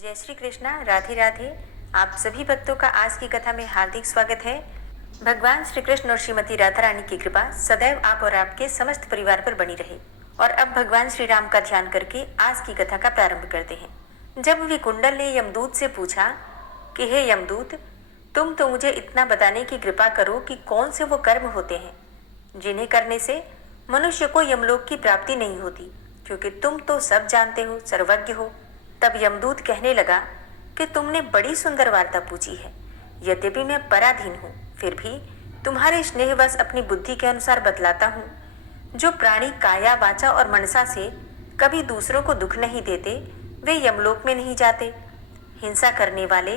जय श्री कृष्णा। राधे राधे। आप सभी भक्तों का आज की कथा में हार्दिक स्वागत है। भगवान श्री कृष्ण और श्रीमती राधा रानी की कृपा सदैव आप और आपके समस्त परिवार पर बनी रहे। और अब भगवान श्री राम का ध्यान करके आज की कथा का प्रारंभ करते हैं। जब विकुंडल ने यमदूत से पूछा कि हे यमदूत, तुम तो मुझे इतना बताने की कृपा करो कि कौन से वो कर्म होते हैं जिन्हें करने से मनुष्य को यमलोक की प्राप्ति नहीं होती, क्योंकि तुम तो सब जानते हो, सर्वज्ञ हो। तब यमदूत कहने लगा कि तुमने बड़ी सुंदर वार्ता पूछी है। यद्यपि मैं पराधीन हूँ, फिर भी तुम्हारे स्नेहवश अपनी बुद्धि के अनुसार बतलाता हूँ। जो प्राणी काया, वाचा और मनसा से कभी दूसरों को दुख नहीं देते, वे यमलोक में नहीं जाते। हिंसा करने वाले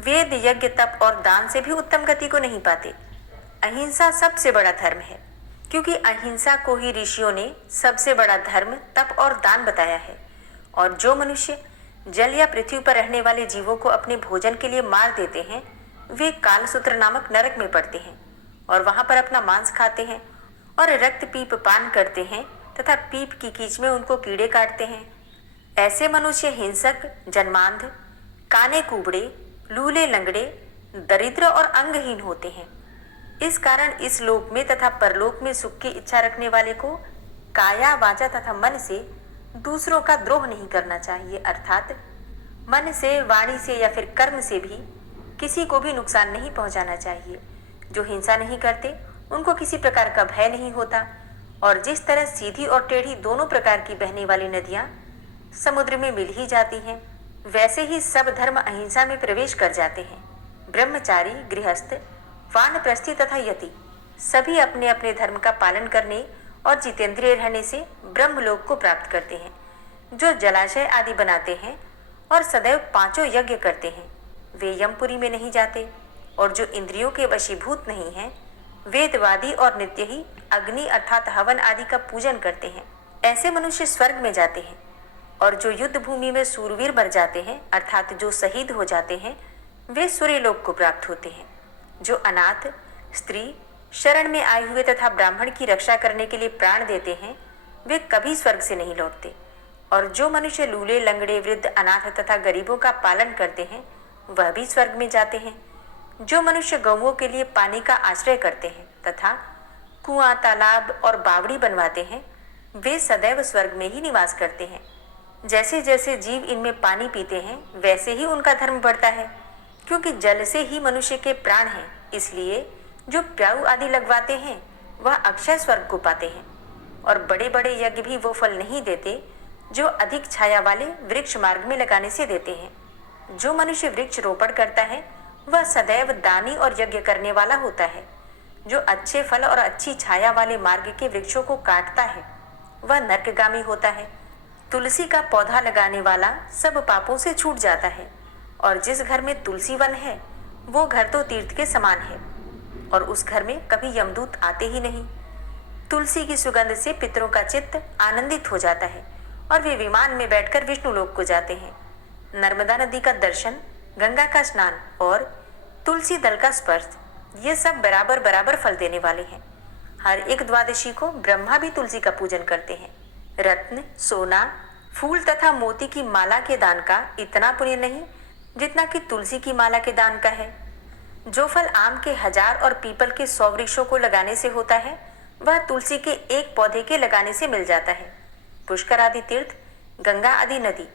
वेद, यज्ञ, तप और दान से भी उत्तम गति को नहीं पाते। अहिंसा सबसे बड़ा धर्म है, क्योंकि अहिंसा को ही ऋषियों ने सबसे बड़ा धर्म, तप और दान बताया है। और जो मनुष्य जल या पृथ्वी पर रहने वाले जीवों को अपने भोजन के लिए मार देते हैं, वे कालसूत्र नामक नरक में पड़ते हैं और वहां पर अपना मांस खाते हैं और रक्त पीप पान करते हैं तथा पीप की कीच में उनको कीड़े काटते हैं। ऐसे मनुष्य हिंसक, जन्मांध, काने कुबड़े, लूले लंगड़े, दरिद्र और अंगहीन होते हैं। इस कारण इस लोक में तथा परलोक में सुख की इच्छा रखने वाले को काया, वाचा तथा मन से दूसरों का द्रोह नहीं करना चाहिए, अर्थात मन से, वाणी से या फिर कर्म से भी किसी को भी नुकसान नहीं पहुंचाना चाहिए। जो हिंसा नहीं करते उनको किसी प्रकार का भय नहीं होता। और जिस तरह सीधी और टेढ़ी दोनों प्रकार की बहने वाली नदियां समुद्र में मिल ही जाती हैं, वैसे ही सब धर्म अहिंसा में प्रवेश कर जाते हैं। ब्रह्मचारी, गृहस्थ, वानप्रस्थी तथा यति सभी अपने अपने धर्म का पालन करने और जितेंद्रिय रहने से ब्रह्मलोक को प्राप्त करते हैं। जो जलाशय आदि बनाते हैं और सदैव पांचों यज्ञ करते हैं, वे यमपुरी में नहीं जाते। और जो इंद्रियों के वशीभूत नहीं हैं, वेदवादी और नित्य ही अग्नि अर्थात हवन आदि का पूजन करते हैं, ऐसे मनुष्य स्वर्ग में जाते हैं। और जो युद्ध भूमि में सूरवीर मर जाते हैं, अर्थात जो शहीद हो जाते हैं, वे सूर्यलोक को प्राप्त होते हैं। जो अनाथ, स्त्री, शरण में आए हुए तथा ब्राह्मण की रक्षा करने के लिए प्राण देते हैं, वे कभी स्वर्ग से नहीं लौटते। और जो मनुष्य लूले, लंगड़े, वृद्ध, अनाथ तथा गरीबों का पालन करते हैं, वह भी स्वर्ग में जाते हैं। जो मनुष्य गौओं के लिए पानी का आश्रय करते हैं तथा कुआं, तालाब और बावड़ी बनवाते हैं, वे सदैव स्वर्ग में ही निवास करते हैं। जैसे जैसे जीव इनमें पानी पीते हैं, वैसे ही उनका धर्म बढ़ता है, क्योंकि जल से ही मनुष्य के प्राण हैं। इसलिए जो प्याऊ आदि लगवाते हैं, वह अक्षय स्वर्ग को पाते हैं। और बड़े बड़े यज्ञ भी वो फल नहीं देते जो अधिक छाया वाले वृक्ष मार्ग में लगाने से देते हैं। जो मनुष्य वृक्ष रोपण करता है, वह सदैव दानी और यज्ञ करने वाला होता है। जो अच्छे फल और अच्छी छाया वाले मार्ग के वृक्षों को काटता है, वह नरकगामी होता है। तुलसी का पौधा लगाने वाला सब पापों से छूट जाता है। और जिस घर में तुलसी वन है, वो घर तो तीर्थ के समान है और उस घर में कभी यमदूत आते ही नहीं। तुलसी की सुगंध से पितरों का चित्त आनंदित हो जाता है और वे विमान में बैठकर विष्णु लोक को जाते हैं। नर्मदा नदी का दर्शन, गंगा का स्नान और तुलसी दल का स्पर्श, ये सब बराबर बराबर फल देने वाले हैं। हर एक द्वादशी को ब्रह्मा भी तुलसी का पूजन करते हैं। रत्न, सोना, फूल तथा मोती की माला के दान का इतना पुण्य नहीं जितना कि तुलसी की माला के दान का है। जो फल आम के 1000 और पीपल के 100 वृक्षों को लगाने से होता है, वह तुलसी के एक पौधे के लगाने से मिल जाता है। पुष्कर आदि तीर्थ, गंगा आदि नदी,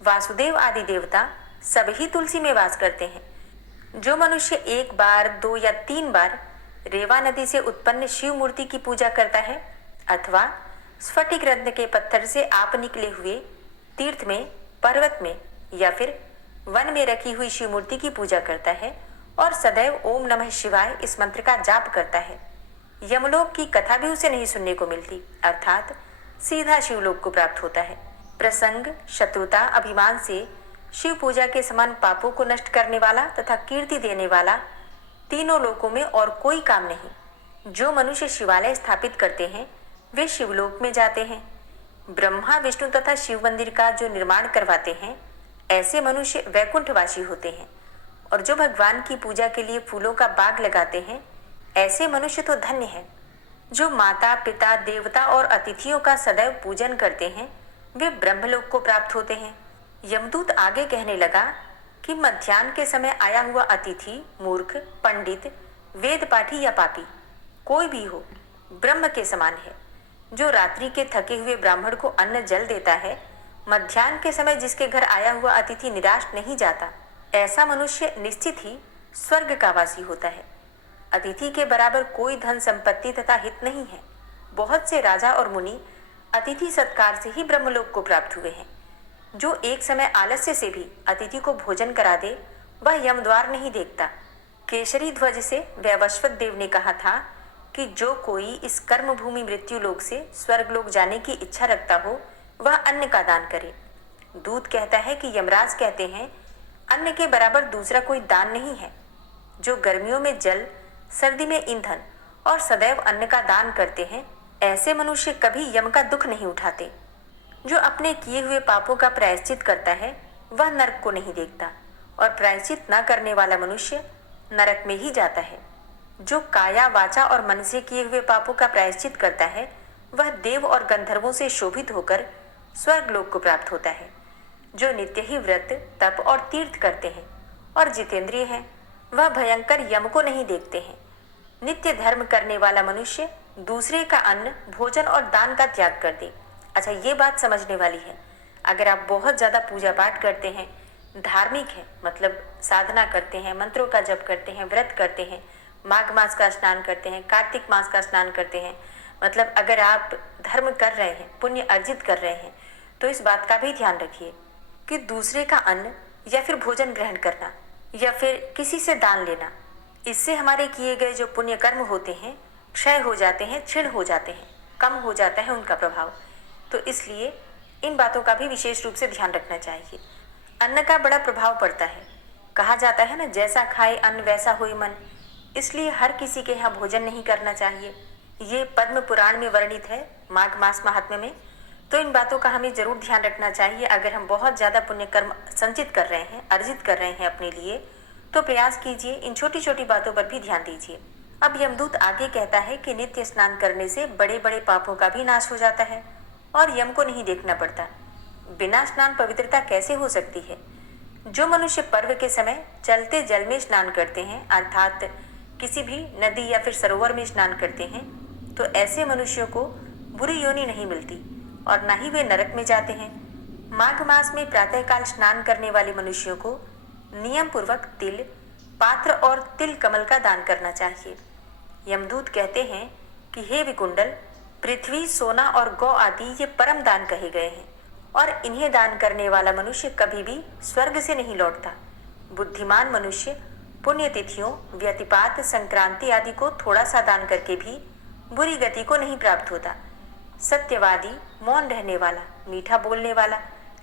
वासुदेव आदि देवता सब ही तुलसी में वास करते हैं। जो मनुष्य 1 बार, 2 या 3 बार रेवा नदी से उत्पन्न शिव मूर्ति की पूजा करता है अथवा स्फटिक रत्न के पत्थर से आप निकले हुए तीर्थ में, पर्वत में या फिर वन में रखी हुई शिव मूर्ति की पूजा करता है और सदैव ओम नमः शिवाय इस मंत्र का जाप करता है, यमलोक की कथा भी उसे नहीं सुनने को मिलती, अर्थात सीधा शिवलोक को प्राप्त होता है। प्रसंग, शत्रुता, अभिमान से शिव पूजा के समान पापों को नष्ट करने वाला तथा कीर्ति देने वाला तीनों लोकों में और कोई काम नहीं। जो मनुष्य शिवालय स्थापित करते हैं, वे शिवलोक में जाते हैं। ब्रह्मा, विष्णु तथा शिव मंदिर का जो निर्माण करवाते हैं, ऐसे मनुष्य वैकुंठवासी होते हैं। और जो भगवान की पूजा के लिए फूलों का बाग लगाते हैं, ऐसे मनुष्य तो धन्य हैं। जो माता, पिता, देवता और अतिथियों का सदैव पूजन करते हैं, वे ब्रह्मलोक को प्राप्त होते हैं। यमदूत आगे कहने लगा कि मध्याह्न के समय आया हुआ अतिथि मूर्ख, पंडित, वेद पाठी या पापी कोई भी हो, ब्रह्म के समान है। जो रात्रि के थके हुए ब्राह्मण को अन्न जल देता है, मध्याह्न के समय जिसके घर आया हुआ अतिथि निराश नहीं जाता, ऐसा मनुष्य निश्चित ही स्वर्ग का वासी होता है। अतिथि के बराबर कोई धन संपत्ति तथा हित नहीं है। बहुत से राजा और मुनि अतिथि सत्कार से ही ब्रह्मलोक को प्राप्त हुए हैं। जो एक समय आलस्य से भी अतिथि को भोजन करा दे, वह यमद्वार नहीं देखता। केसरी ध्वज से वैवस्वत देव ने कहा था कि जो कोई इस कर्म भूमि मृत्यु लोक से स्वर्ग लोक जाने की इच्छा रखता हो, वह अन्न का दान करे। दूत कहता है कि यमराज कहते हैं, अन्न के बराबर दूसरा कोई दान नहीं है। जो गर्मियों में जल, सर्दी में ईंधन और सदैव अन्न का दान करते हैं, ऐसे मनुष्य कभी यम का दुख नहीं उठाते। जो अपने किए हुए पापों का प्रायश्चित करता है, वह नरक को नहीं देखता, और प्रायश्चित न करने वाला मनुष्य नरक में ही जाता है। जो काया, वाचा और मन से किए हुए पापों का प्रायश्चित करता है, वह देव और गंधर्वों से शोभित होकर स्वर्ग लोक को प्राप्त होता है। जो नित्य ही व्रत, तप और तीर्थ करते हैं और जितेंद्रिय हैं, वह भयंकर यम को नहीं देखते हैं। नित्य धर्म करने वाला मनुष्य दूसरे का अन्न, भोजन और दान का त्याग कर दे। अच्छा, ये बात समझने वाली है। अगर आप बहुत ज़्यादा पूजा पाठ करते हैं, धार्मिक है, मतलब साधना करते हैं, मंत्रों का जप करते हैं, व्रत करते हैं, माघ मास का स्नान करते हैं, कार्तिक मास का स्नान करते हैं, मतलब अगर आप धर्म कर रहे हैं, पुण्य अर्जित कर रहे हैं, तो इस बात का भी ध्यान रखिए कि दूसरे का अन्न या फिर भोजन ग्रहण करना या फिर किसी से दान लेना, इससे हमारे किए गए जो पुण्य कर्म होते हैं क्षय हो जाते हैं, क्षीण हो जाते हैं, कम हो जाता है उनका प्रभाव। तो इसलिए इन बातों का भी विशेष रूप से ध्यान रखना चाहिए। अन्न का बड़ा प्रभाव पड़ता है। कहा जाता है ना, जैसा खाए अन्न वैसा होए मन। इसलिए हर किसी के यहाँ भोजन नहीं करना चाहिए। ये पद्म पुराण में वर्णित है, माघ मास महात्म्य में। तो इन बातों का हमें जरूर ध्यान रखना चाहिए। अगर हम बहुत ज़्यादा पुण्य कर्म संचित कर रहे हैं, अर्जित कर रहे हैं अपने लिए, तो प्रयास कीजिए, इन छोटी छोटी बातों पर भी ध्यान दीजिए। अब यमदूत आगे कहता है कि नित्य स्नान करने से बड़े बड़े पापों का भी नाश हो जाता है और यम को नहीं देखना पड़ता। बिना स्नान पवित्रता कैसे हो सकती है? जो मनुष्य पर्व के समय चलते जल में स्नान करते हैं, अर्थात किसी भी नदी या फिर सरोवर में स्नान करते हैं, तो ऐसे मनुष्यों को बुरी योनि नहीं मिलती और न ही वे नरक में जाते हैं। माघ मास में प्रातःकाल स्नान करने वाले मनुष्यों को नियम पूर्वक तिल, पात्र और तिल कमल का दान करना चाहिए। यमदूत कहते हैं कि हे विकुंडल, पृथ्वी, सोना और गौ आदि ये परम दान कहे गए हैं और इन्हें दान करने वाला मनुष्य कभी भी स्वर्ग से नहीं लौटता। बुद्धिमान मनुष्य पुण्यतिथियों, व्यतिपात, संक्रांति आदि को थोड़ा सा दान करके भी बुरी गति को नहीं प्राप्त होता। सत्यवादी, मौन रहने वाला, मीठा बोलने वाला,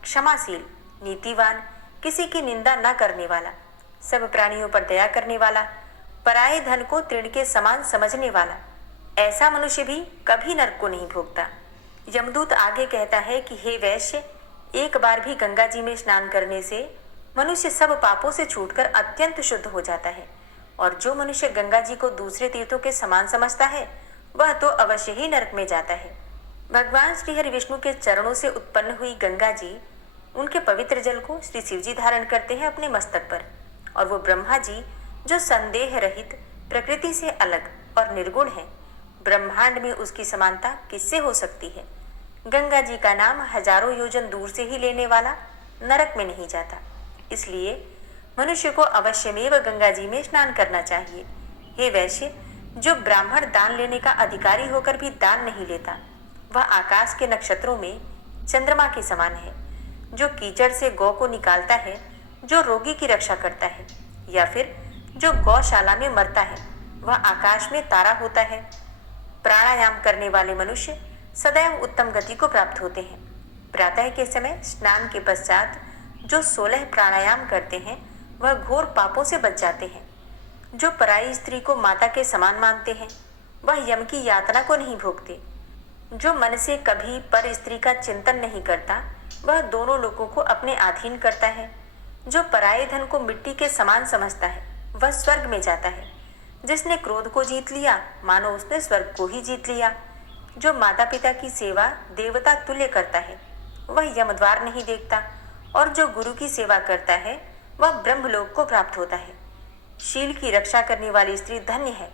क्षमाशील, नीतिवान, किसी की निंदा न करने वाला, सब प्राणियों पर दया करने वाला, पराये धन को तृण के समान समझने वाला, ऐसा मनुष्य भी कभी नरक को नहीं भोगता। यमदूत आगे कहता है कि हे वैश्य, एक बार भी गंगा जी में स्नान करने से मनुष्य सब पापों से छूटकर अत्यंत शुद्ध हो जाता है, और जो मनुष्य गंगा जी को दूसरे तीर्थों के समान समझता है, वह तो अवश्य ही नरक में जाता है। भगवान श्री हरि विष्णु के चरणों से उत्पन्न हुई गंगा जी, उनके पवित्र जल को श्री शिव जी धारण करते हैं अपने मस्तक पर, और वो ब्रह्मा जी जो संदेह रहित, प्रकृति से अलग और निर्गुण है, ब्रह्मांड में उसकी समानता किससे हो सकती है? गंगा जी का नाम हजारों योजन दूर से ही लेने वाला नरक में नहीं जाता। इसलिए मनुष्य को अवश्यमेव गंगा जी में स्नान करना चाहिए। हे वैश्य, जो ब्राह्मण दान लेने का अधिकारी होकर भी दान नहीं लेता, वह आकाश के नक्षत्रों में चंद्रमा के समान है। जो कीचड़ से गौ को निकालता है, जो रोगी की रक्षा करता है, या फिर जो गौशाला में मरता है, वह आकाश में तारा होता है। प्राणायाम करने वाले मनुष्य सदैव उत्तम गति को प्राप्त होते हैं। प्रातः के समय स्नान के पश्चात जो 16 प्राणायाम करते हैं, वह घोर पापों से बच जाते हैं। जो पराई स्त्री को माता के समान मानते हैं, वह यम की यातना को नहीं भोगते। जो मन से कभी पर स्त्री का चिंतन नहीं करता, वह दोनों लोगों को अपने अधीन करता है। जो पराये धन को मिट्टी के समान समझता है, वह स्वर्ग में जाता है। जिसने क्रोध को जीत लिया, मानो उसने स्वर्ग को ही जीत लिया। जो माता पिता की सेवा देवता तुल्य करता है, वह यमद्वार नहीं देखता और जो गुरु की सेवा करता है वह ब्रह्मलोक को प्राप्त होता है। शील की रक्षा करने वाली स्त्री धन्य है।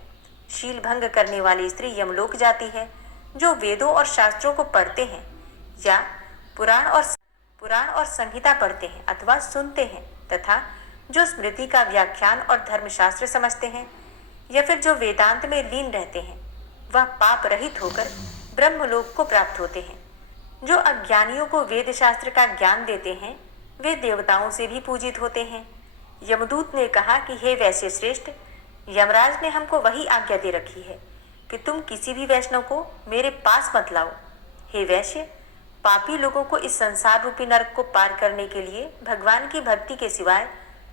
शील भंग करने वाली स्त्री यमलोक जाती है। जो वेदों और शास्त्रों को पढ़ते हैं या पुराण और संहिता पढ़ते हैं अथवा सुनते हैं तथा जो स्मृति का व्याख्यान और धर्मशास्त्र समझते हैं या फिर जो वेदांत में लीन रहते हैं वह पाप रहित होकर ब्रह्मलोक को प्राप्त होते हैं। जो अज्ञानियों को वेद शास्त्र का ज्ञान देते हैं वे देवताओं से भी पूजित होते हैं। यमदूत ने कहा कि हे वैश्य श्रेष्ठ, यमराज ने हमको वही आज्ञा दे रखी है कि तुम किसी भी वैष्णव को मेरे पास मत लाओ। हे वैश्य, पापी लोगों को इस संसार रूपी नरक को पार करने के लिए भगवान की भक्ति के सिवाय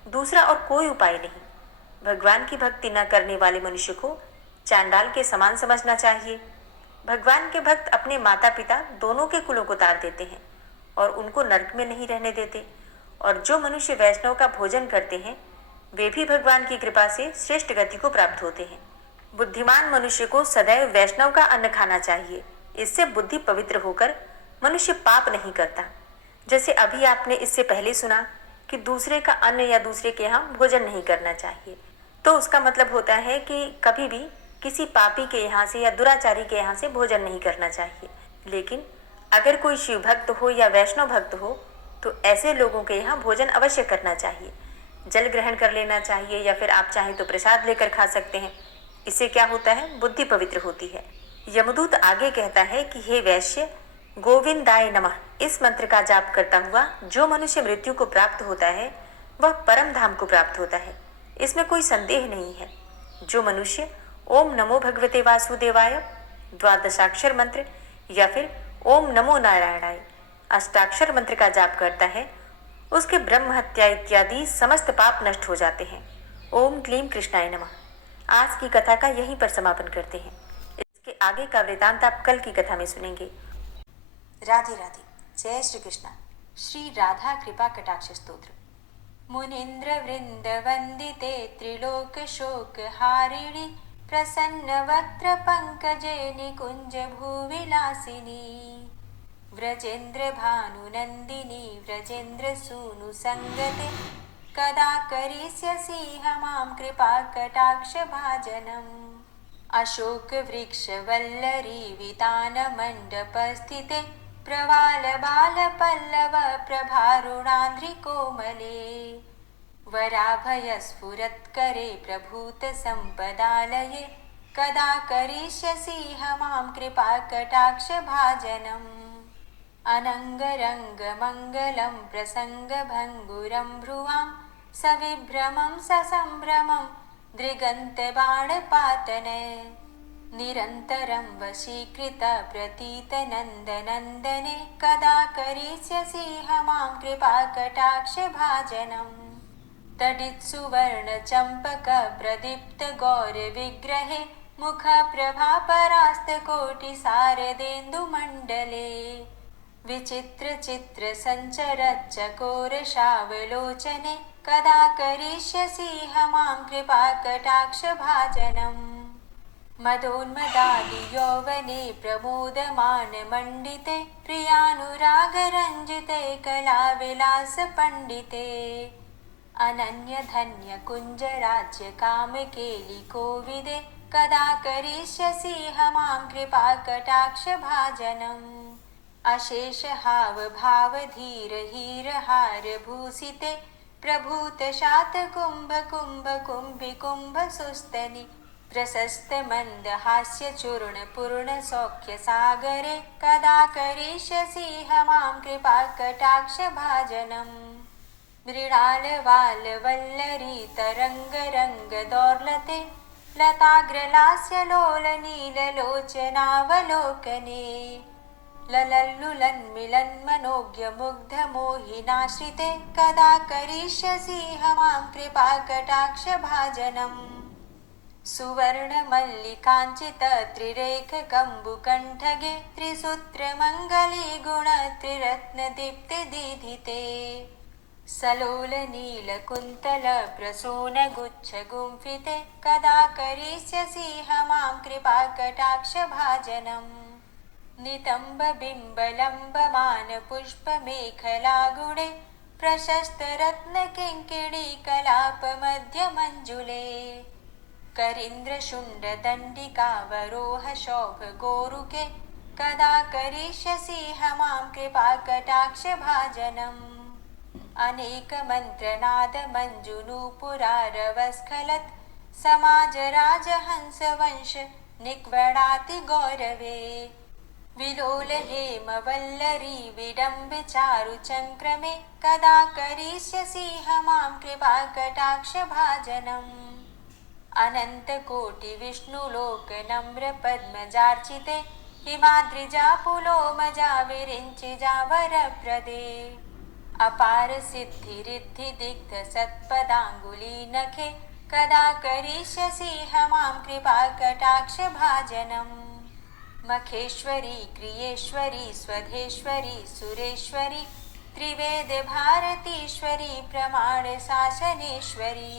दूसरा और कोई उपाय नहीं। भगवान की भक्ति न करने वाले मनुष्य को चांडाल के समान समझना चाहिए। भगवान के भक्त अपने माता पिता दोनों के कुलों को तार देते हैं और उनको नरक में नहीं रहने देते। और जो मनुष्य वैष्णव का भोजन करते हैं वे भी भगवान की कृपा से श्रेष्ठ गति को प्राप्त होते हैं। बुद्धिमान मनुष्य को सदैव वैष्णव का अन्न खाना चाहिए। इससे बुद्धि पवित्र होकर मनुष्य पाप नहीं करता। जैसे अभी आपने इससे पहले सुना कि दूसरे का अन्न या दूसरे के यहाँ भोजन नहीं करना चाहिए, तो उसका मतलब होता है कि कभी भी किसी पापी के यहाँ से या दुराचारी के यहाँ से भोजन नहीं करना चाहिए। लेकिन अगर कोई शिव भक्त हो या वैष्णव भक्त हो तो ऐसे लोगों के यहाँ भोजन अवश्य करना चाहिए। जल ग्रहण कर लेना चाहिए या फिर आप चाहें तो प्रसाद लेकर खा सकते हैं। इससे क्या होता है, बुद्धि पवित्र होती है। यमदूत आगे कहता है कि हे वैश्य, गोविंदाय नमः इस मंत्र का जाप करता हुआ जो मनुष्य मृत्यु को प्राप्त होता है वह परम धाम को प्राप्त होता है। इसमें कोई संदेह नहीं है। जो मनुष्य ओम नमो भगवते वासुदेवाय द्वादशाक्षर मंत्र या फिर ओम नमो नारायणाय अष्टाक्षर मंत्र का जाप करता है उसके ब्रह्म हत्या इत्यादि समस्त पाप नष्ट हो जाते हैं। ओम क्लीम कृष्णाय नमः। आज की कथा का यहीं पर समापन करते हैं। इसके आगे का वृतांत आप कल की कथा में सुनेंगे। राधे राधे। जय श्री कृष्ण। श्री राधा कृपा कटाक्ष स्तोत्र। मुनीन्द्र वृंद वंदिते त्रिलोक शोक हारिणी प्रसन्न वक्त्र पंकजे निकुंज भूविलासिनी व्रजेन्द्र भानुनंदिनी व्रजेन्द्र सूनु संगते कदा करिष्यसि हमां कृपा कटाक्ष भाजनम्। अशोक वृक्ष वल्लरी वितान मंडप स्थिते प्रवाल बाल पल्लव प्रभारुणांध्रि कोमले वराभय स्फुरत्करे प्रभूत संपदालये कदा करिष्यसि हमां कृपा कटाक्ष भाजनम्। अनंगरंग मंगलम प्रसंग भंगुरम भ्रुवां सविभ्रमं ससंभ्रमं दृगंत बाणपातने निरन्तरं वशीकृत प्रतीत नन्दनन्दने कदा करिष्यसि हमां कृपा कटाक्ष भाजनम्। तडित्सुवर्ण चंपक प्रदीप्त गौर विग्रहे मुख प्रभा परास्त कोटि सारदेन्दु मंडले विचित्र चित्र संचर चकोर शावलोचने कदा करिष्यसि हमां कृपा कटाक्ष भाजनम्। मदोन्मदादि यौवने प्रमोदमान मंडिते प्रियानुराग रंजिते कला विलास पंडिते अनन्य धन्य कुंज राज्य काम केली कोविदे कदा करिष्यसि हमां कृपा कटाक्ष भाजनम्। अशेष हाव भाव धीर हीर हार भूषिते प्रभूत शात कुंभ कुंभ कुंभि कुंभ सुस्तनि प्रशस्त मंद हास्य चूर्ण पूर्ण सौख्य सागरे कदा करिष्यसि हमां कृपा कटाक्ष भाजनम्। मृणाल वाल वल्लरी तरंग रंग दौर्लते लताग्रलास्य लोल नील लोचनावलोकने ललल्लुलन्मिलन् मनोज्ञ मुग्ध मोहिनाश्रिते कदा करिष्यसि हमां कृपा कटाक्ष भाजनम्। सुवर्ण मल्लिकांचित त्रिरेख कंबुकंठगे त्रिसूत्र मंगली गुण त्रिरत्न दीप्ति दीधिते सलोल नील कुंतल प्रसून गुच्छ गुंफिते कदा करिष्यसि हमां कृपा कटाक्ष भाजनम्। नितंब बिंब लंबमान पुष्प मेखला गुणे प्रशस्तरत्नकिङ्किणीकलापमध्यमञ्जुले करीन्द्रशुण्डदण्डिकावरोहशोभगोरुके कदा करिष्यसि मां कृपाकटाक्षभाजनम् अनेकमन्त्रनादमञ्जुनूपुरारवस्खलत् समाजराजहंसवंश निक्वणाति गौरवे विलोल हेमवल्लरी विडम्बिचारुचङ्क्रमे कदा करिष्यसि मां कृपाकटाक्षभाजनम् अनन्तकोटिविष्णुलोकनम्रपद्मजार्चिते हिमाद्रिजापुलोमजा विरिञ्चिजावरप्रदे अपार सिद्धिरिद्धिदिग्धसत्पदाङ्गुलीनखे कदा करिष्यसि मां कृपाकटाक्षभाजनम् मखेश्वरी क्रियेश्वरी स्वधेश्वरी सुरेश्वरी त्रिवेदभारतीश्वरी प्रमाणशासनेश्वरी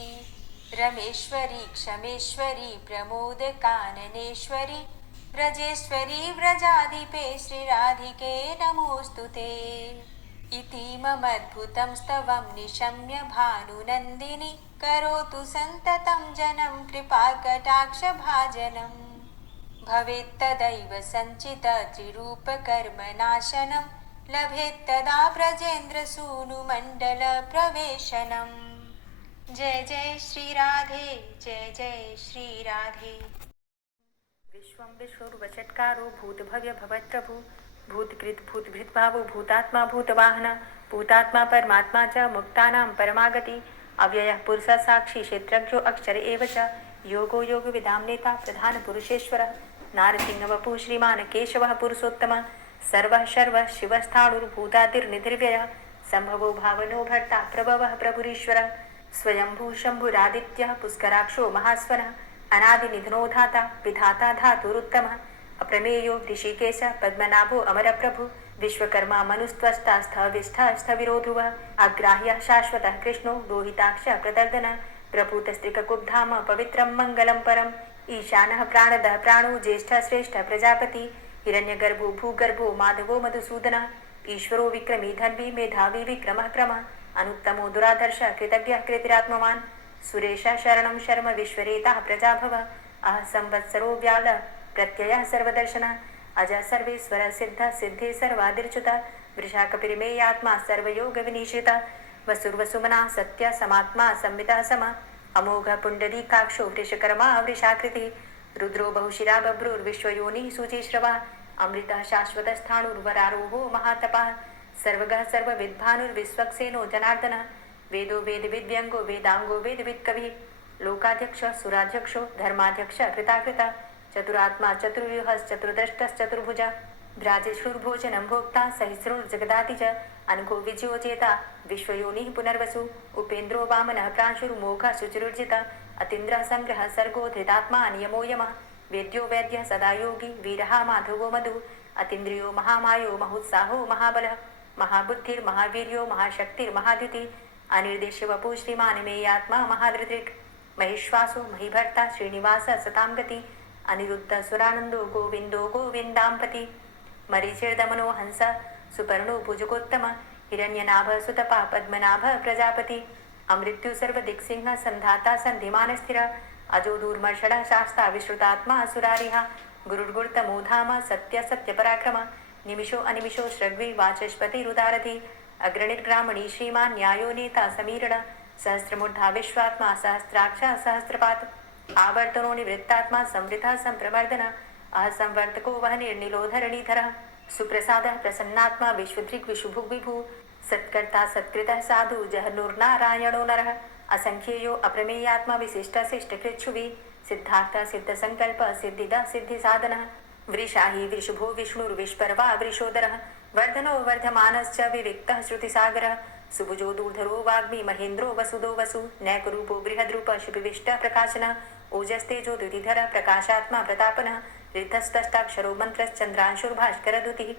रमेश्वरी क्षमेश्वरी प्रमोदकाननेश्वरी व्रजेश्वरी व्रजाधिपे श्रीराधिके नमोऽस्तु ते इतीममद्भुतं स्तवं निशम्य भानुनन्दिनी करोतु सन्ततं जनं कृपाकटाक्षभाजनम् भवेत्तदैव सञ्चित त्रिरूपकर्मनाशनं लभेत्तदा ब्रजेन्द्रसूनुमण्डलप्रवेशनम् जय जय श्री राधे जय जय श्री राधे। विश्वं विश्वरूपचत्कारो भूतभव्य भवत्प्रभु भूतकृत भूतभृद्भावो भूतात्मा भूतवाहन भूतात्मा परमात्मा च मुक्तानां परमागति अव्ययः पुरुषः साक्षी क्षेत्रज्ञो अक्षर एव च योगो योगविदां नेता प्रधानपुरुषेश्वरः नारसिंहवपुः श्रीमान् केशवः पुरुषोत्तमः सर्वः शर्वः शिवस्थाणुर्भूतादिर्निधिर्व्ययः सम्भवो भावनो भर्ता प्रभवः प्रभुरीश्वरः स्वयंभू शम्भुरादित्यः पुष्कराक्षो महास्वनः अनादिनिधनो धाता विधाता धातुरुत्तमः अप्रमेयो ऋषिकेश पद्मनाभो अमरप्रभु विश्वकर्मा मनुस्त्वष्टा स्थविष्ठः स्थविरोधुवः अग्राह्यः शाश्वतः कृष्णो रोहिताक्षः प्रदर्दनः प्रभूतस्त्रिककुब्धाम पवित्रं मङ्गलं परम् ईशानः प्राणदः प्राणो ज्येष्ठः श्रेष्ठः प्रजापति हिरण्यगर्भो भूगर्भो माधवो मधुसूदनः ईश्वरो विक्रमी धन्वी मेधावी विक्रमः क्रमः अनुत्तमो दुराधर्षः कृतज्ञः कृतिरात्मवान् सुरेशः शरणं शर्म विश्वरेताः प्रजाभवः अह संवत्सरो व्यालः प्रत्ययः सर्वदर्शनः अजः सर्वेश्वरः सिद्धः सिद्धे सर्वादिर्च्युतः वृषाकपिर्मेयात्मा सर्वयोगविनिश्रितः वसुर्वसुमना सत्य समात्मा संवितः समः अमोघ पुण्डरीकाक्षो वृषकर्मा वृषाकृतिः रुद्रो बहुशिरा बभ्रुर्विश्वयोनिः शुचिश्रवः अमृतः शाश्वतस्थाणुर्वरारोहो महातपः सर्वगः सर्वविद्भानुर्विश्वक्सेनो जनार्दनः वेदो वेदविद्व्यङ्गो वेदाङ्गो वेदवित्कविः लोकाध्यक्षः सुराध्यक्षो धर्माध्यक्षः कृताकृतः चतुरात्मा चतुर्व्यूहश्चतुर्द्रष्टश्चतुर्भुजः भ्राजश्रुर्भोजनं भोक्ता सहिस्रुर्जगदाति च अनघो विजयोजेता विश्वयोनिः पुनर्वसु उपेन्द्रो वामनः प्रांशुर्मोघः शुचिरुर्जितः अतीन्द्रः संग्रहः सर्गो धृतात्मा नियमो यमः वेद्यो वैद्यः सदा योगी वीरः माधवो मधुः अतीन्द्रियो महामायो महोत्साहो महाबलः महाबुद्धिर्महावीर्यो महाशक्तिर्महाद्युतिः अनिर्देश्य वपुः श्रीमान् मेयात्मा महाधृतिर् महेश्वासो महीभर्ता श्रीनिवासः सतां गतिः अनिरुद्ध सुरानन्दो गोविन्दो गोविन्दाम्पति मरीचिर्दमनो हंस सुपर्णो भुजगोत्तम हिरण्यनाभ सुतपा पद्मनाभ प्रजापति अमृत्यु सर्वदिक्सिंह संधाता संधिमान स्थिर अजो दूर्मर्षण शास्ता विश्रुतात्मा सुरारिहा गुरुर्गुर्तमो धाम सत्य सत्य पराक्रम निमिषो अनिमिषो श्रग्वी वाचस्पति रुदारधि अग्रणिर्ग्रामणी श्रीमान् न्यायो नेता समीरण सहस्रमुद्धा विश्वात्मा सहस्राक्ष सहस्रपात आवर्तनो निवृत्तात्मा संवृता संप्रवर्धन असंवर्तको वह निर्निलोधरणीधरः सुप्रसादः प्रसन्नात्मा विश्वदृक् विशुभुग् विभु सत्कर्ता सत्कृतः साधु जहनुर्नारायणो नरः असंख्येयो अप्रमेयात्मा विशिष्टशिष्टकृच्छुवि सिद्धार्थ सिद्धसंकल्प सिद्धिदा सिद्धिसाधनः वृषाहि वृषभो विष्णुर्विष्पर्वा वृषोदरः वर्धनो वर्धमानश्च विविक्तः श्रुतिसागरः सुभुजो दूर्धरो वाग्मी महेन्द्रो वसुदो वसु नैकरूपो बृहद्रूप शिपिविष्टः प्रकाशनः ओजस्तेजो द्युतिधरः प्रकाशात्मा प्रतापनः ऋद्धस्तष्टाक्षरो मन्त्रश्चन्द्रांशुर्भास्करद्युतिः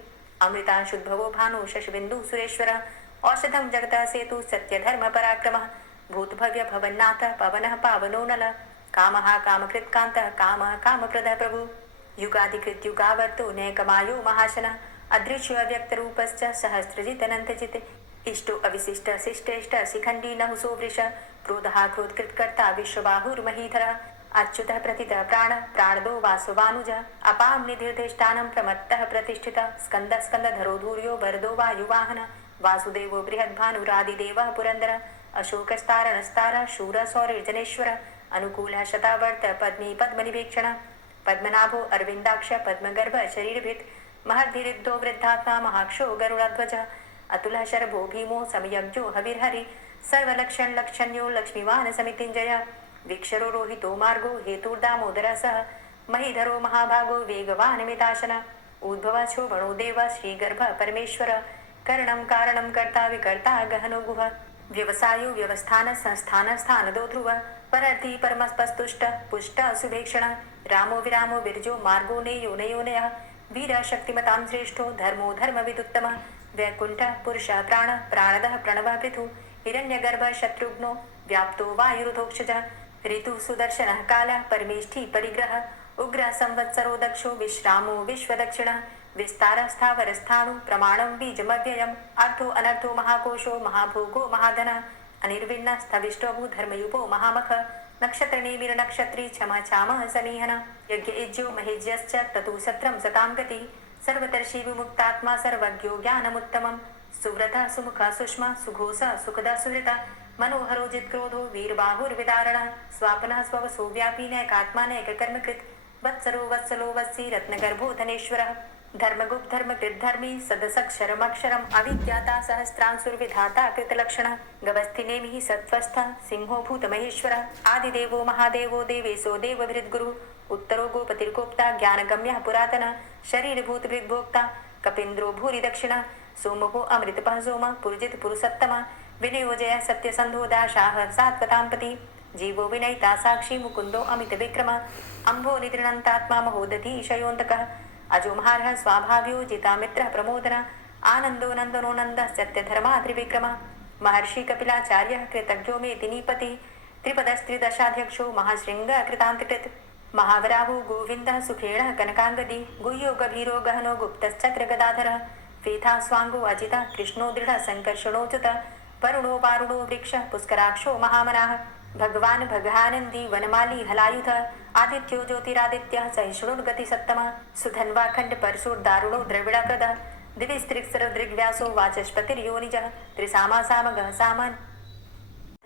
अमृतांशुद्भवो भानु शशबिन्दुः सुरेश्वरः औषधं जगतः सेतु सत्यधर्मपराक्रमः भूतभव्य भवन्नाथः पवनः पावनो नलः कामः कामकृत्कान्तः कामः कामप्रदः प्रभु युगाधिकृत्युगावर्तो नैकमायो महाशनः अदृश्य अव्यक्तरूपश्च सहस्रजित् अनन्तजित् इष्टो अविशिष्ट शिष्टेष्ट शिखंडी नहुसो वृष क्रोधः क्रोधकृत्कर्ता विश्वबाहुर्महीधर अच्युतः प्रतितः प्राण प्राणदो वासुवानुज अपां निधिर्धिष्ठानं प्रमत्तः प्रतिष्ठित स्कंद स्कंदधरो धूर्यो वरदो वायुवाहन वासुदेवो बृहद्भानुरादिदेवः पुरन्दर अशोकस्तारणस्तार शूर सौरिर्जनेश्वर अनुकूलः शतावर्त पद्मी पद्मनिवेक्षण पद्मनाभो अरविंदाक्ष पद्मगर्भ शरीरभित् महद्भिरिद्धो वृद्धात्मा महाक्षो गरुड़ध्वज अतुलः शरभो भीमो समयज्ञो हविर्हरि सर्वलक्षण्यो लक्ष्मीवान् समितिञ्जय वीक्षरो रोहितो मार्गो हेतुर्दामोदरः सह महीधरो महाभागो वेगवान् मिताशन उद्भवाच्छो वणो देव श्रीगर्भ परमेश्वर करणं कारणं कर्ता विकर्ता गहनो गुह व्यवसायो व्यवस्थान संस्थान स्थानदो ध्रुव परर्थी परमस्पस्तुष्ट पुष्ट सुभेक्षण रामो विरामो विरजो मार्गो नेयो नयोनय वीर शक्तिमतां श्रेष्ठो धर्मो धर्मविदुत्तम वैकुंठ पुरुष प्राण प्राणदः प्रणव पृथु हिरण्यगर्भ शत्रुघ्नो व्याप्तो वायुरुधोक्षज ऋतु सुदर्शनः कालः परमेष्ठी परिग्रह उग्र संवत्सरो दक्षो विश्रामो विश्वदक्षिण विस्तारस्थावरस्थाणु प्रमाणं बीजमव्ययम् अर्थो अनर्थो महाकोशो महाभोगो महाधन अनिर्विण्णस्तविष्टो धर्मयुपो महामख नक्षत्रनेमिर्नक्षत्री क्षमा चामः समीहन यज्ञ महेज्यश्च ततु सत्रं सतां गति सर्वतर्षि विमुक्तात्मा सर्वज्ञो ज्ञानमुत्तमं सुव्रतः सुमुखः सुष्मा सुघोषः सुखदः सुहृतः मनोहरो जित्क्रोधो वीरबाहुर्विदारणः स्वापनः स्ववसो व्यापी नैकात्मा नैककर्मकृत् वत्सरो वत्सलो वत्सी रत्नगर्भो धनेश्वरः धर्मगुप्त धर्मकृत धर्मी सदसक्षरमक्षरम् अविज्ञाता सहस्रांसुर्विधाता कृतलक्षण गवस्थिनेमिः सत्त्वस्थ सिंहो भूतमहेश्वरः आदिदेवो महादेवो देवेशो देवभृद्गुरु उत्तरो गोपतिर्गोप्ता ज्ञानगम्यः पुरातनः शरीरभूतभृद्भोक्ता कपीन्द्रो भूरि दक्षिणः सोमो अमृतपः सोमः पुरुजित पुरुषोत्तमः विनयोजयः सत्यसन्धो दाशाः सात्वताम्पति जीवो विनयिता साक्षी मुकुन्दो अमितविक्रमः अम्भो निद्रणन्तात्मा महोदधीशयोऽन्तकः अजोमहारः स्वाभाव्यो जितामित्रः प्रमोदन आनन्दो नन्दनो नन्दः सत्यधर्मा त्रिविक्रमः महर्षि कपिलाचार्यः कृतज्ञो मेदिनीपति त्रिपदस्त्रिदशाध्यक्षो महाशृङ्ग कृतान्तकृत् महावराहो गोविन्दः सुखेणः कनकाङ्गदी गुह्यो गभीरो गहनो गुप्तश्चक्रगदाधरः फेथा स्वाङ्गो अजितः कृष्णो दृढः सङ्कर्षणोच्युतः वरुणो वारुणो वृक्षः पुष्कराक्षो महामनाः भगवान् भगानन्दी वनमाली हलायुध आदित्यो ज्योतिरादित्यः सहिष्णुर्गति सत्तमः सुधन्वाखण्ड परशुर्दारुणो द्रविडप्रदः दिविस्त्रिक्सरदृग्व्यासो वाचस्पतिर्योनिजः त्रिसामा सामगः सामान्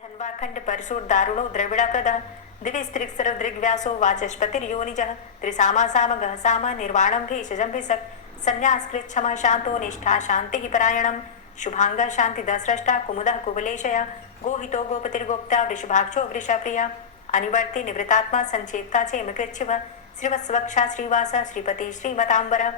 धन्वाखण्ड परशुर्दारुणो द्रविडप्रदः दिविस्त्रिक्सरदृग्व्यासो वाचस्पतिर्योनिजः त्रिसामा सामगः सामा निर्वाणं भेषजं भिषक् संन्यासकृच्छमः शान्तो निष्ठा शान्तिः परायणं शुभांगः शान्तिदः स्रष्टा कुमुदः कुवलेशय गोहितो गोपतिर्गोप्ता वृषभाक्षो वृषप्रिया अनिवर्ति निवृतात्मा संचेता चेमकृच्छिव श्रीवत्सवक्षा श्रीवास श्रीपति श्रीमतांबर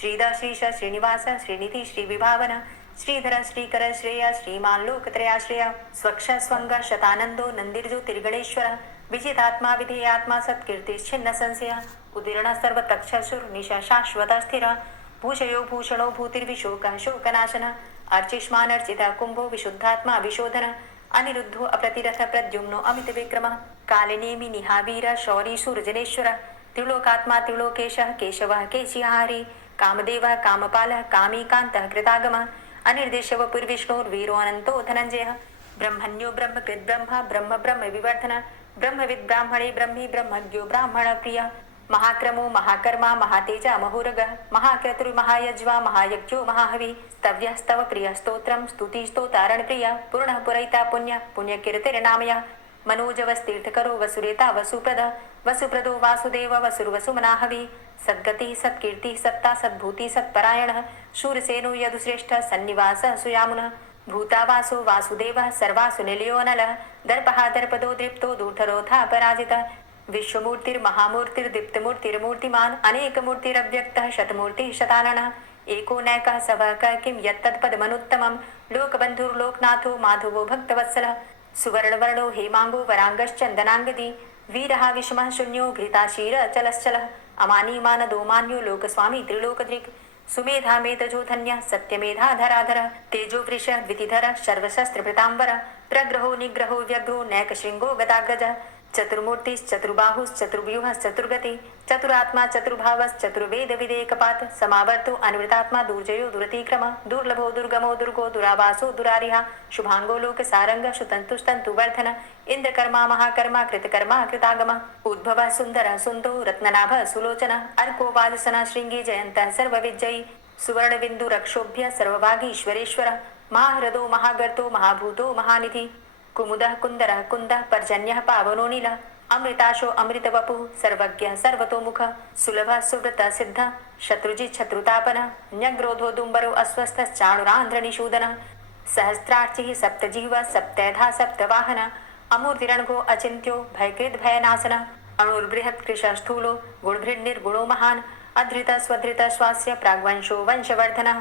श्रीद श्रीश श्रीनिवास श्रीनिधि श्रीविभावन श्रीधर श्रीकर श्रेय श्रीमान लोकत्रयाश्रय स्वक्ष स्वंग शतानंदो नंदिर्ज्योतिर्गणेश्वर विजितात्मा विधेयात्मा सत्कीर्तिश्छिन्न संशय उदीर्ण सर्वतक्षसुर निशा शाश्वत स्थिर भूषयो भूषणो भूतिर्विशोकः शोकनाशन अर्चिष्मानर्चिता कुंभो विशुद्धात्मा विशोधन अनिरुद्धो अप्रतिरथ प्रद्युम्नो अमित विक्रमः कालिनेमि निहावीर शौरी सूर्जनेश्वर त्रिलोकात्मा त्रिलोकेशः केशवः केशिहारी कामदेवः कामपालः कामीकान्तः कृतागमः अनिर्देशव पुर्विष्णोर्वीरो अनन्तो धनञ्जयः ब्रह्मण्यो ब्रह्मकृत् ब्रह्म ब्रह्म ब्रह्म विवर्धन ब्रह्मविद् ब्राह्मणे ब्रह्मी ब्रह्मज्ञो ब्राह्मण प्रिय महाक्रमो महाकर्मा महातेजा महोरगः महाक्रतुर्महायज्वा महायज्ञो महाहवि स्तव्यस्तव प्रिय स्तोत्रं स्तुतिस्तोतारण प्रिय पूर्णः पुरैता पुण्य पुण्यकीर्तिर्नामयः मनोजवस्तीर्थकरो वसुरेता वसुप्रद वसुप्रदो वासुदेव वसुर्वसुमनाहवि सद्गतिः सत्कीर्तिः सत्ता सद्भूति सत्परायणः शूरसेनो यदुश्रेष्ठः सन्निवासः सुयामुनः भूतावासो वासुदेवः सर्वासु निलयोऽनलः दर्पः दर्पदो दृप्तो दूर्धरोधा पराजितः विश्वमूर्तिर्महामूर्तिर्दीप्तमूर्तिर्मूर्तिमान् अनेकमूर्तिरव्यक्तः शतमूर्तिः शताननः एको नैकः सवकः किं यत्तत्पदमनुत्तमं लोकबन्धुर्लोकनाथो माधवो भक्तवत्सलः सुवर्णवर्णो हेमांगो वरांगश्चन्दनांगदी वीरः विषमः शून्यो घृताशीरचलश्चलः अमानीमानदो मान्यो लोकस्वामी त्रिलोकदृक् सुमेधा मेधजो धन्यः सत्यमेधाधराधरः तेजो वृषः द्वितिधरः सर्वशस्त्रभृताम्बरः प्रग्रहो निग्रहो व्यग्रो नैकशृङ्गो गदाग्रजः चतुर्बाहुश्चतुर्व्यूहश्चतुर्गति चतुरात्मा चतुर्भावश्चतुर्वेद विदेकपात समावर्तो अनिवृतात्मा दुर्जयो दुरतिक्रम दुर्लभो दुर्गमो दुर्गो दुरावासो दुरारिहा शुभांगो लोक सारंग सुतंतुस्तंतु वर्धन इंद्रकर्मा महाकर्मा कृतकर्मा कृतागम उद्भव सुंदर सुंदो रत्ननाभ सुलोचन अर्को वाजसना श्रृंगी जयंत सर्वविजयी सुवर्ण बिंदु रक्षोभ्य सर्वभागीश्वरेश्वर महाहृदो महागर्तो महाभूतो महानिधि कुमुदः कुंदरः कुंदः पर्जन्यः पावनो नीलः अमृताशो अमृतवपुः सर्वज्ञः सर्वतोमुख सुलभः सुव्रतः सिद्धः शत्रुजित् शत्रुतापनः न्यग्रोधो दुम्बरो अस्वस्थश्चाणुरान्ध्रनिषूदनः सहस्रार्चिः सप्तजिह्वः सप्तैधा सप्तवाहनः अमूर्तिरणघो अचिन्त्यो भयकृद् भयनाशनः अणुर्बृहत् कृशस्थूलो गुणभृन्निर्गुणो महान् अधृतः स्वधृतः स्वास्य प्राग्वंशो वंशवर्धनः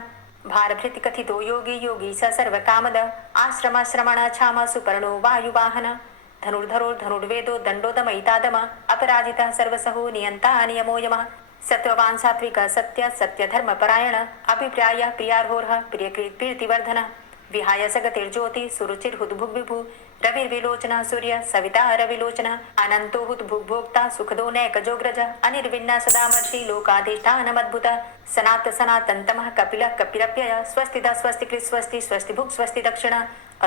भारभृति कथितो योगी योगी स सर्वकामद आश्रमाश्रमण क्षाम सुपर्णो वायुवाहन धनुर्धरो धनुर्वेदो दंडोदमयितादम अपराजितः सर्वसहो नियंता नियमो यमः सत्ववान् सात्विक सत्य सत्यधर्मपरायण अभिप्रायः प्रियार्होर्ह प्रियकृत् कीर्तिवर्धनः विहाय सगतिर्ज्योति सुरुचिर्हुद्भुग्विभु रविर्विलोचनः सूर्य सविता रविलोचनः अनंतो हुद्भुग्भोक्ता सुखदो नैकजोग्रज अनिर्विण्ण सदामर्षि लोकाधिष्ठानमद्भुतः सनात सनातन्तमः कपिलः कपिरप्यय स्वस्तिदा स्वस्तिकृत् स्वस्ति स्वस्तिभुक् स्वस्ति दक्षिण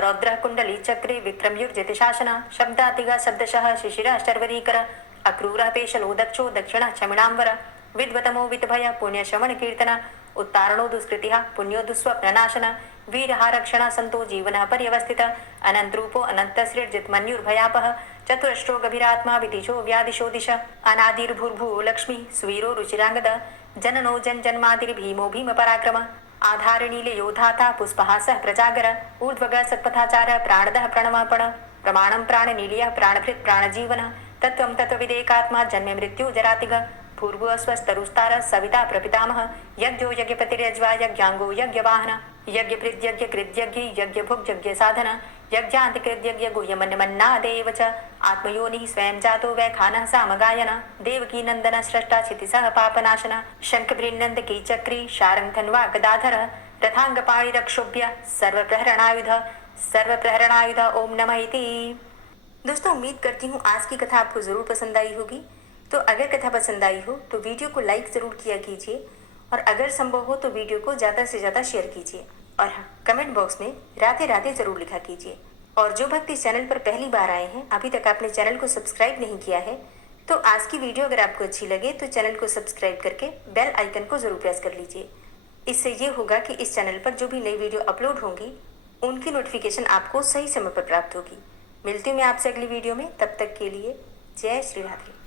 रौद्रः कुण्डली चक्रे विक्रमयुर्जित शासन शब्दातिगा शब्दशः शिशिरः शर्वरीकर अक्रूरः पेशलो दक्षो दक्षिणः क्षमिणाम्बर विद्वतमो वितभय पुण्यशमन कीर्तन उत्तारणो दुष्कृतिः पुण्यो दुःस्वप्ननाशन वीरहारक्षण संतो जीवन पर्यवस्थित अनंतरूपो अनंतसृर्जित मन्युर्भयापः चतुरष्ट्रो गभीरात्मा विदिशो व्यादिशो दिश अनादिर्भूर्भुवो लक्ष्मी सुवीरो रुचिरांगद जननो जन्मादिर्भीमो भीम पराक्रम आधारनीले योधाता पुष्पहासः प्रजागर ऊर्ध्वग सत्पथाचार प्राणदः प्रणवापण प्रमाणं प्राणनीलियः प्राणभृत् प्राणजीवन तत्त्वं तत्त्वविदेकात्मा जन्म मृत्यु जरातिग पूर्व स्वस्तरुस्तार सविता प्रपितामह यज्ञो यज्ञपतिरज्वा यज्ञांगो यज्ञवाहन यज्ञभृद्यज्ञ कृद्यज्ञ यज्ञभुक् यज्ञ साधन यज्ञान्तिकृद्यज्ञ गुह्यमन्यमन्नादेव च आत्मयोनिः स्वयं जातो वैखानः सामगायन देवकी नंदन स्रष्टा क्षितिसः पापनाशन शंखभृन्नन्दकी चक्री शारंगधन्वा गदाधर रथांगपाणिरक्षोभ्य सर्वप्रहरणायुध ओम नमः इति। दोस्तों, उम्मीद करती हूँ आज की कथा आपको जरूर पसंद आई होगी। तो अगर कथा पसंद आई हो तो वीडियो को लाइक ज़रूर किया कीजिए और अगर संभव हो तो वीडियो को ज़्यादा से ज़्यादा शेयर कीजिए और हाँ, कमेंट बॉक्स में राधे राधे ज़रूर लिखा कीजिए। और जो भक्त इस चैनल पर पहली बार आए हैं, अभी तक आपने चैनल को सब्सक्राइब नहीं किया है, तो आज की वीडियो अगर आपको अच्छी लगे तो चैनल को सब्सक्राइब करके बेल आइकन को ज़रूर प्रेस कर लीजिए। इससे ये होगा कि इस चैनल पर जो भी नई वीडियो अपलोड होंगी उनकी नोटिफिकेशन आपको सही समय पर प्राप्त होगी। मिलती हूँ मैं आपसे अगली वीडियो में, तब तक के लिए जय श्री राधे।